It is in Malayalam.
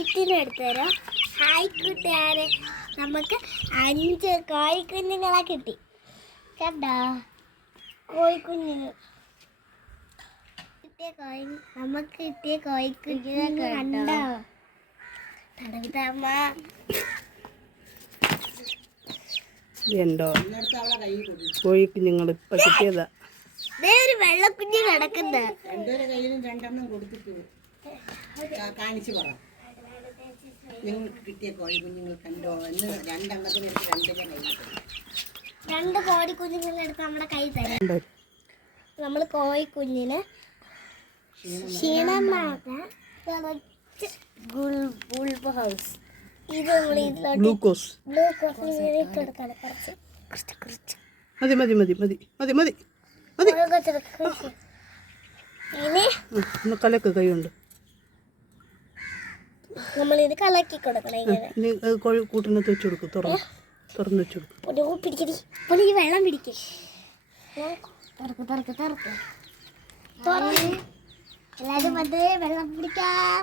ലൈറ്റിന് എടുത്തു തരാം. ഹായ് കൂട്ടുകാരെ, നമുക്ക് 5 കോഴിക്കുഞ്ഞുങ്ങളെ കിട്ടി. കണ്ടോ കോഴിക്കുഞ്ഞുങ്ങൾ? നമുക്ക് കിട്ടിയ കോഴിക്കുഞ്ഞിനെ കണ്ടോ? തടവിതമ്മ ഉണ്ടോ കോഴിക്കുഞ്ഞുങ്ങൾ ഇപ്പൊ കിട്ടിയതാ. ഒരു വെള്ളക്കുഞ്ഞ് കിടക്കുന്നത് കാണിച്ചു പറ. നിങ്ങൾക്ക് കിട്ടിയ കോഴിക്കുഞ്ഞുങ്ങൾ കണ്ടോ എന്ന് 2 എണ്ണത്തിന് എടുത്ത് 2 കോഴിക്കുഞ്ഞുങ്ങളെടുത്ത് നമ്മുടെ കൈ തരാം. നമ്മൾ കോഴിക്കുഞ്ഞിന് ക്ഷീണമാകാൻ ഹൗസ് ഇത് നമ്മൾ ഗ്ലൂക്കോസ് കൊടുക്കണം. കുറച്ച് മതി മതി മതി മതി മതി മതി മതി. ഇനി ഒന്ന് കലക്ക് കൈയുണ്ട്. നമ്മളിത് കലക്കി കൊടുക്കണം. ഇങ്ങനെ കോഴി കൂട്ടിനകത്ത് വെച്ച് കൊടുക്കും. തുറന്ന് വെച്ച് കൊടുക്കും. പിടിക്കടി അപ്പോൾ ഈ വെള്ളം പിടിക്കും. എല്ലാവരും വന്ന് വെള്ളം പിടിക്കാം.